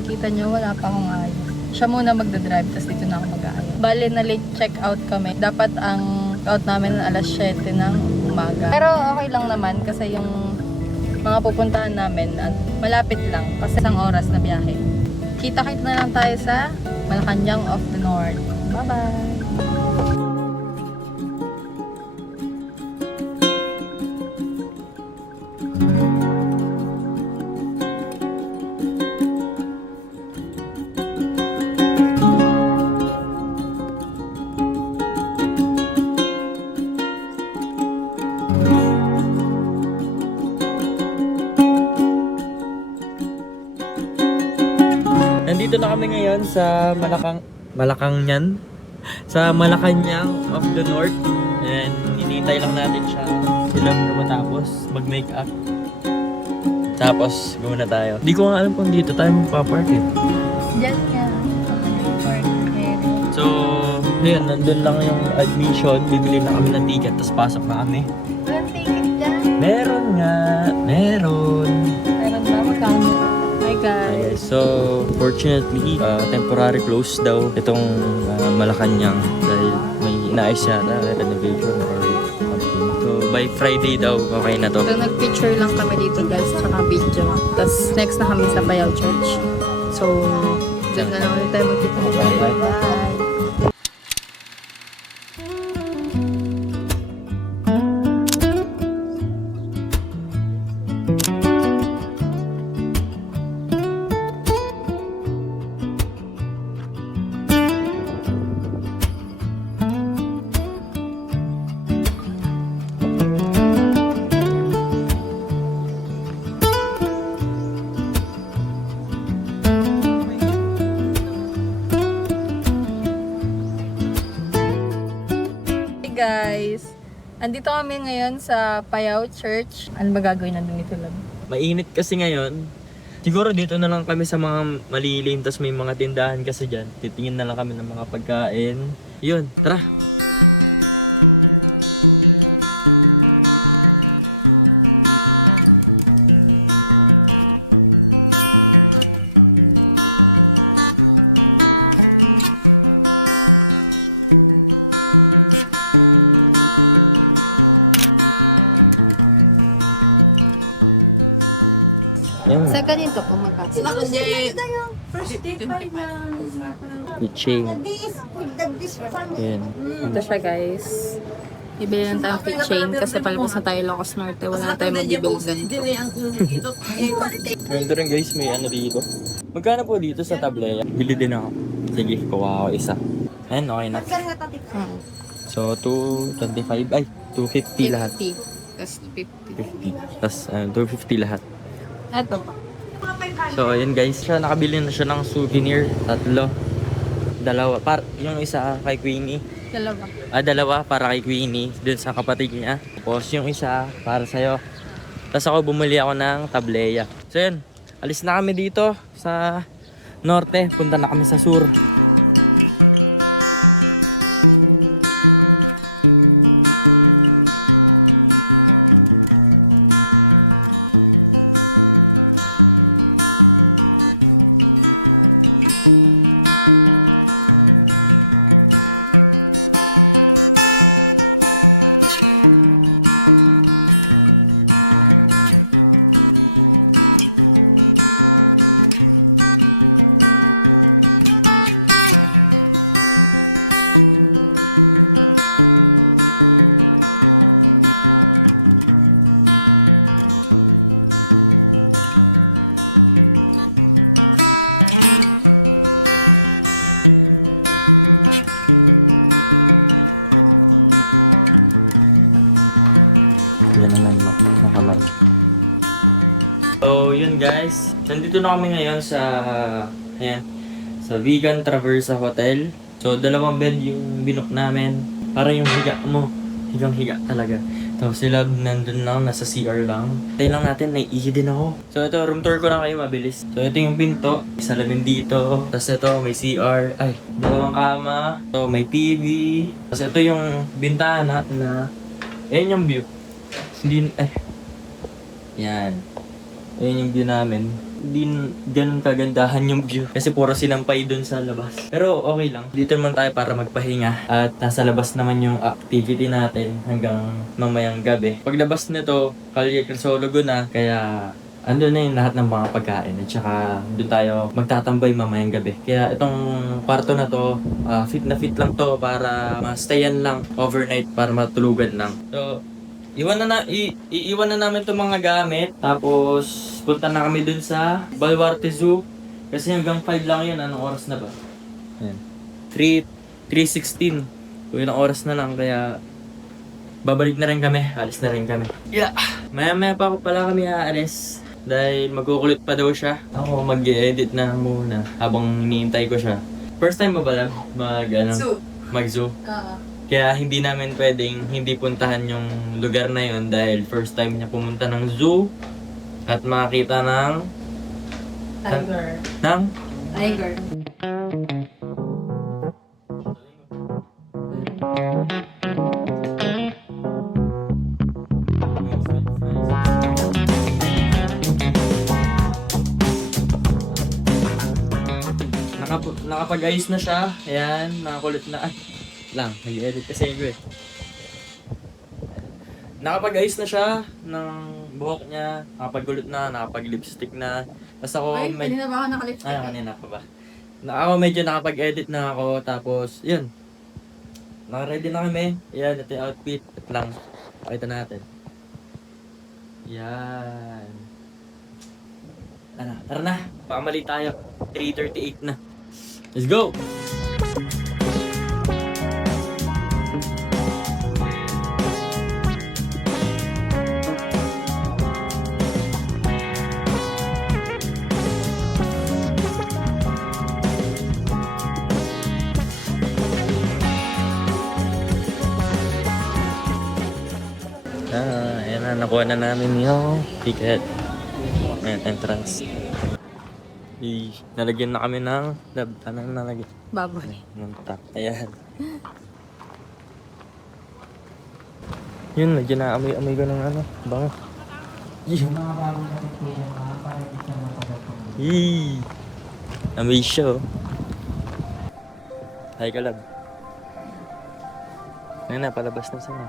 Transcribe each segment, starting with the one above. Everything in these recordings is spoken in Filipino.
nakikita nyo, wala pa akong ayos. Siya muna magdadrive, tapos dito na ako mag-aayos. Bale na late check out kami. Dapat ang out namin alas 7 ng umaga. Pero okay lang naman kasi yung mga pupuntahan namin at malapit lang kasi isang oras na biyahe. Kita-kit na lang tayo sa Malacanang of the North. Bye-bye! Nandito na kami ngayon sa Malacanang sa Malacanang of the North. And hinihintay lang natin siya sila matapos mag-make-up. Tapos gawin na tayo. Di ko nga alam kung dito tayo magpa-park eh. Diyan nga. So, yun, nandun lang yung admission. Bibili na kami ng ticket, tapos pasok na kami. Walang ticket dyan. Meron nga! Meron! Meron ba? Magkano? Hi guys. So, fortunately, temporary close daw itong Malacanang dahil may inaayos yata, renovation or something. So, by Friday daw, okay na to. So, nag-picture lang kami dito guys, tsaka video. Tapos, next na kami sa Payao Church. So, dyan na lang ulit tayo mag-picture. Bye! Guys, andito kami ngayon sa Payao Church. Ano ba gagawin natin dito lang? Mainit kasi ngayon. Siguro dito na lang kami sa mga malilim, tas may mga tindahan kasi dyan. Titingin na lang kami ng mga pagkain. Yun, tara! Sa ganito, kumakasin. Pitching. Yan. Ito siya guys. Bibili lang tayong keychain kasi palabas na tayo Ilocos Norte. Wala na tayo mabibilang ganito. Ganito rin guys, may ano dito. Magkano po dito sa tableya? Bili din ako. Sige, kuha ako isa. Ayan, okay na. So, 225, ay, 250 lahat. 50. Tapos 50. 50. Tapos, 250 lahat. Ito pa. So, ayun guys, siya nakabili na siya ng souvenir. Tatlo. Dalawa. Yung isa kay Queenie. Dalawa. Dalawa para kay Queenie. Dun sa kapatid niya. Tapos yung isa para sa'yo. Tapos ako bumili ako ng tableya. So yun, alis na kami dito sa norte. Punta na kami sa sur. Nandito na kami ngayon sa ayan, sa Vegan Traversa Hotel. So dalawang bed yung binook namin. Para yung higa mo, higang-higa talaga. Tapos sila nandun lang, nasa CR lang. Tayo lang natin, naiihi din ako. So ito, room tour ko na kayo mabilis. So ito yung pinto, salamin dito. Tapos ito, may CR. Ay, dalawang kama. So may TV. Tapos ito yung bintana na, ayan yung view. Hindi, yan. Ayan yung view namin. di ganun kagandahan yung view. Kasi puro sinampay dun sa labas. Pero okay lang. Dito naman tayo para magpahinga. At nasa labas naman yung activity natin hanggang mamayang gabi. Paglabas nito, Calle Crisologo na. Kaya andun na yung lahat ng mga pagkain. At saka doon tayo magtatambay mamayang gabi. Kaya itong kwarto na to, fit na fit lang to para ma-stayan lang overnight para matulugan lang. So, iiwan na namin itong mga gamit. Tapos, punta na kami dun sa Baluarte Zoo. Kasi hanggang 5 lang yun. Anong oras na ba? Ayan. 3:16. So, ilang oras na lang. Kaya, babalik na rin kami. Alis na rin kami. Yeah! Maya-maya pa ako pala kami aalis. Dahil magkukulit pa daw siya. Ako mag-edit na muna habang hinihintay ko siya. First time mo ba lang mag-zoo? Kaya hindi namin pwedeng hindi puntahan yung lugar na yun dahil first time niya pumunta ng zoo at makakita ng Tiger. Nakapag-ayos na siya. Ayan, nakakulit na. Nag-edit kasi ko eh. Nakapag-ayos na siya ng buhok niya. Nakapag-gulot na, nakapag-lipstick na. Tapos ako Kanina ba ako nakalipstick? kanina pa ba? Ako medyo nakapag-edit na ako. Tapos, yun. Naka-ready na kami. Ayan, ito yung outfit. At lang. Pakita natin. Yan. Tara na. Baka mali tayo. 3:38 na. Let's go! Ayan na, nakuha na namin yung ticket. Ayan, entrance. Nalagyan na kami ng anong nalagyan? Baboy. Ng top. Ayan. Yun, medyo na-amoy ko ng ano, bango. Yee! Amoy siya oh. Hi ka lab. Ayan na, palabas na sila.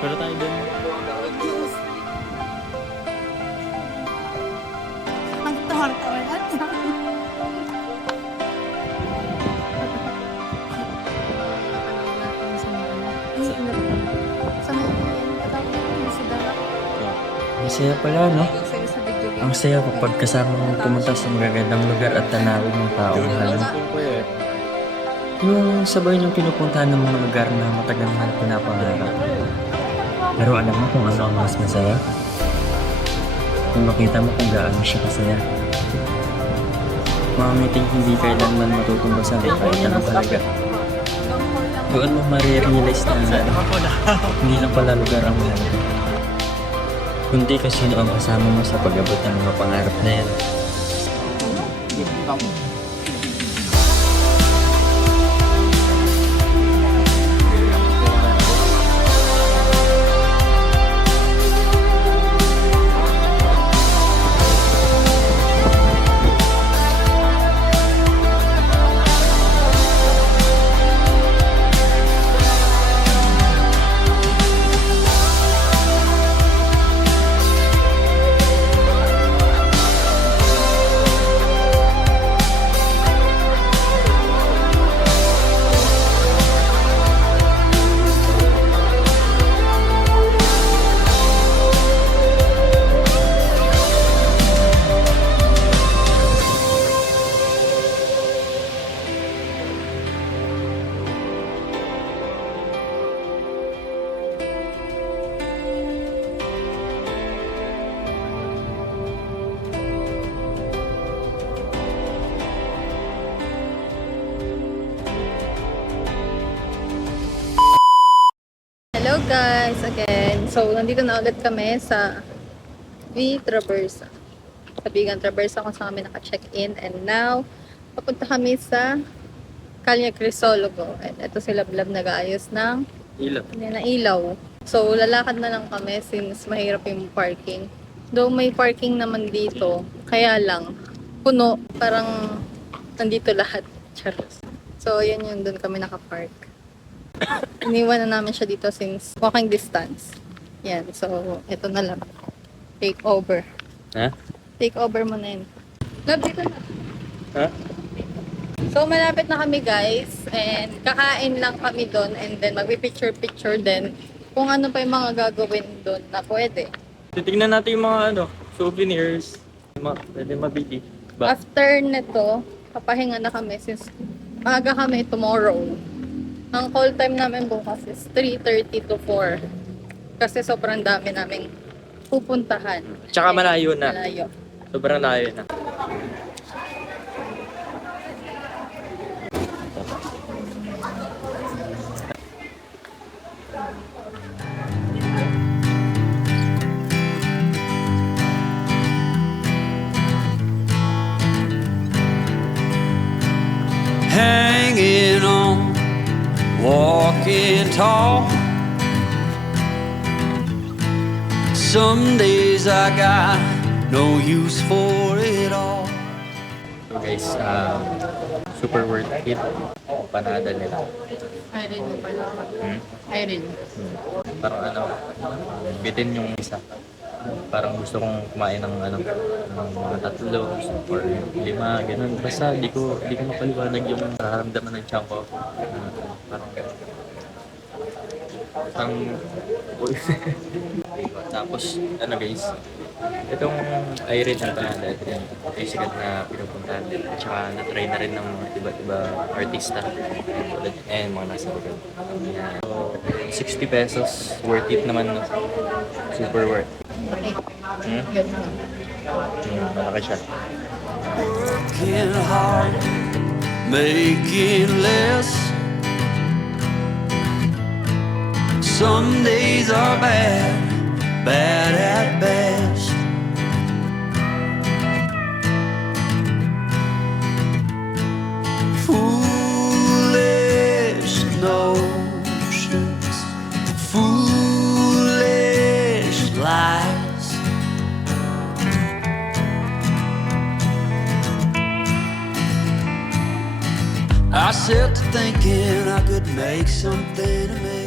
Pero tayo din. Ang tahar ko rin. Ang saya pala, no? Ang saya kapag kasama mo pumunta sa magagandang lugar at tanawin ng taong mahal. Yung sabay niyong pinupuntahan ng mga lugar na matagal na pinapangarap. Pero alam mo kung ano ang mas masaya? Kung makita mo kung gaano siya kasaya. Mamamuting hindi kailanman matutumba sa kahit anong talaga. Doon mo marirealize na hindi lang pala lugar ang mahal. Kundi kasi sino ang kasama mo sa pag-abot ng mga pangarap na yan. Hello guys, again. So, nandito na ulit kami sa V Traversa. sa Bigan Traversa kung saan kami naka-check-in. And now, papunta kami sa Calle Crisologo. And ito sila Blab nag-aayos ng ilaw. So, lalakad na lang kami since mahirap yung parking. Though may parking naman dito, kaya lang, puno. Parang nandito lahat. Charos. So, yan yung doon kami nakapark. Iniwan na namin siya dito since walking distance. Yan. So, ito na lang. Take over. Ha? Take over mo na yun. Love, dito na. Ha? So, malapit na kami guys. And kakain lang kami doon. And then, magpipicture-picture din. Kung ano pa yung mga gagawin doon na pwede. Titignan natin yung mga souvenirs. Pwede mabili. Ba? After nito, papahinga na kami since maaga kami tomorrow. Ang call time namin bukas is 3:30 to 4. Kasi sobrang dami naming pupuntahan. Tsaka malayo na. Malayo. Sobrang layo na. Hanging on, walking tall. Some days I got no use for it all. So guys, super worth it. Panada nila. Irene mo pala. Hmm? Irene. Parang bitin yung isa. Parang gusto kong kumain ng ng mga 3 or 5, ganun. Basta di ko mapaliwanag yung nararamdaman ng tiyan ko. Parang ganun. Tapos, guys, itong Irene ang pangalan. Ito yung sikat na pinupuntahan din. At saka na-try na rin ng iba't iba artista. And mga nasa lugar. So, 60 pesos. Worth it naman. No? Super worth. Malaki siya. Working hard, making less. Some days are bad, bad at best. Foolish notions, foolish lies. I set to thinking I could make something of me.